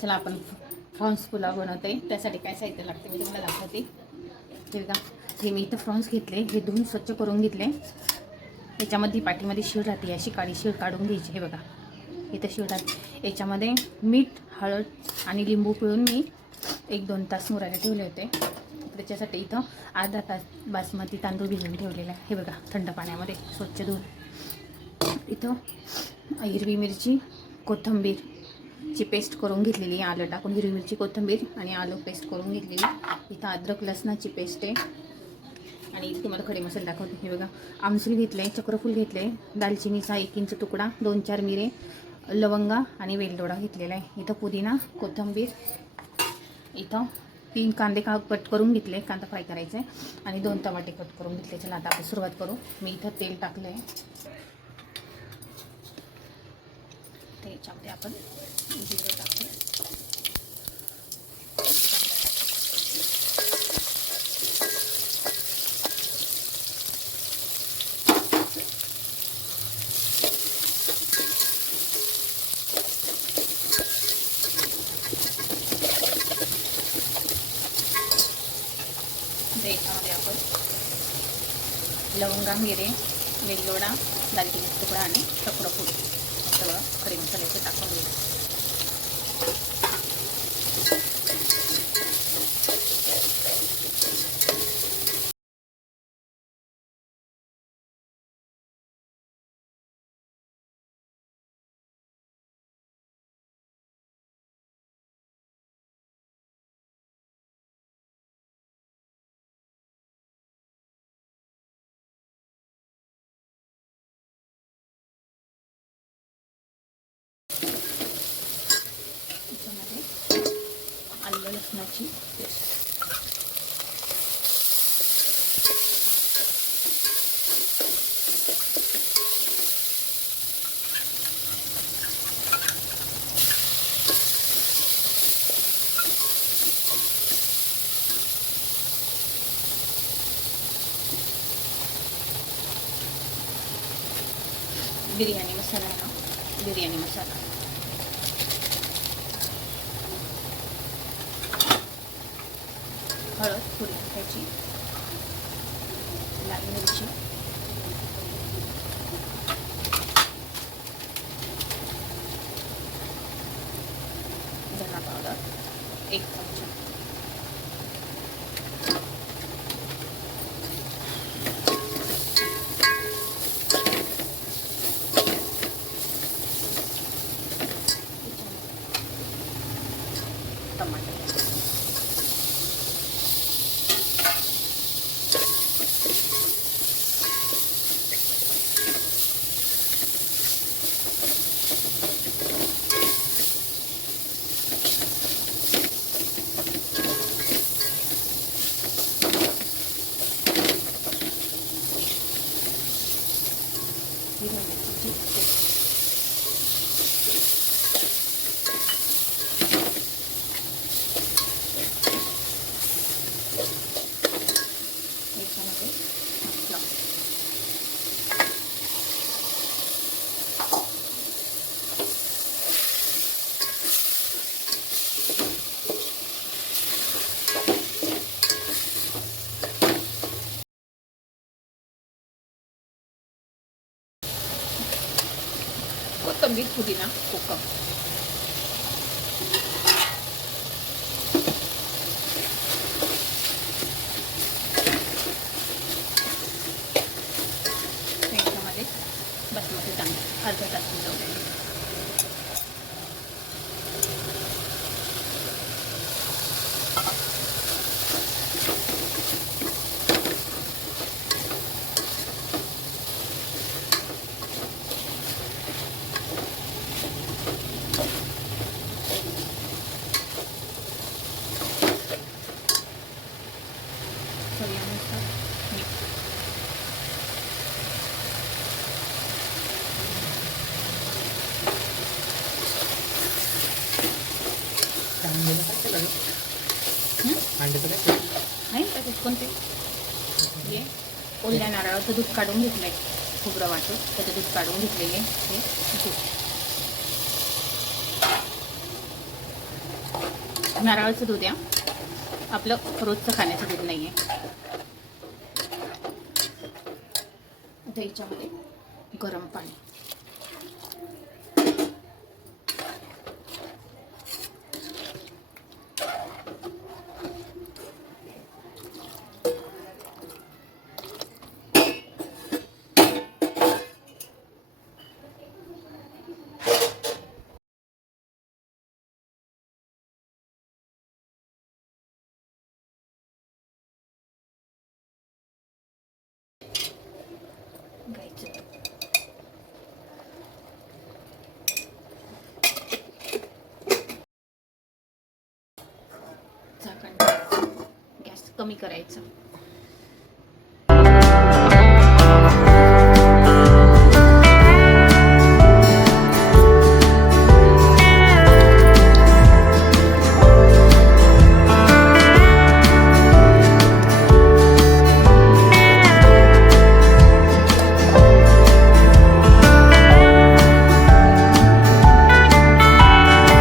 चला आपण फ्रॉन्स पुलाव बनवते. त्यासाठी काय साहित्य लागते मी तुम्हाला दाखवते. हे बघा, हे मी इथं फ्रॉन्स घेतले, हे धुवून स्वच्छ करून घेतले. याच्यामध्ये पाठीमध्ये शीळ राहते, अशी काळी शीळ काढून घ्यायची. हे बघा इथं शीळ राहते. याच्यामध्ये मीठ, हळद आणि लिंबू पिळून मी 1-2 तास मुरायला ठेवले होते. त्याच्यासाठी इथं अर्धा तास बासमती तांदूळ भिजवून ठेवलेला आहे. हे बघा थंड पाण्यामध्ये स्वच्छ धुवून. इथं हिरवी मिरची, कोथिंबीरची पेस्ट करून घेतलेली आहे. आलं टाकून हिरवी मिरची, कोथिंबीर आणि आलं पेस्ट करून घेतलेली. इथं अद्रक लसणाची पेस्ट आहे. आणि तुम्हाला खडे मसाले दाखवते. हे बघा, आमसूल घेतले, चक्रफूल घेतले, दालचिनीचा 1 इंच तुकडा, 2-4 मिरे, लवंगा आणि वेलदोडा घेतलेला आहे. इथं पुदिना, कोथिंबीर, इथं 3 कांदे कट करून घेतले, कांदा फ्राय करायचा आहे, आणि 2 टमाटे कट करून घेतले. चला आता आपण सुरुवात करू. मी इथं तेल टाकलं आहे. त्याच्यामध्ये आपण जिरं टाकू. त्याच्यामध्ये आपण लवंगा, मिरे, वेलदोडा, दालचिनीचा तुकडा आणि चक्रफूल सगळं खडे मसाल्याचे टाकून घेऊ. आलं लसणाची पेस्ट, बिर्याणी मसाला ना, बिर्याणी मसाला, हळद थोडी टाकायची, लाल मिरची, धना पावडर 1 चमचा, टमाटर, हिरवी मिरचीची पेस्ट, याच्यामध्ये मसाला, कोथिंबीर, पुदिना, कोकम, याच्यामध्ये बासमती तांदूळ अर्धा तास भिजवलेले, चवीनुसार मीठ, नाही त्याच्यात कोणते हे ओल्या नारळाचं दूध काढून घेतलं आहे, खोबरं वाटून त्याचं दूध काढून घेतलेले हे दूध. नारळाचं दूध आहे, आपलं रोजचं खाण्याचं दूध नाही आहे. आता याच्यामध्ये गरम पाणी, गाईचं झाकण, गॅस कमी करायचं.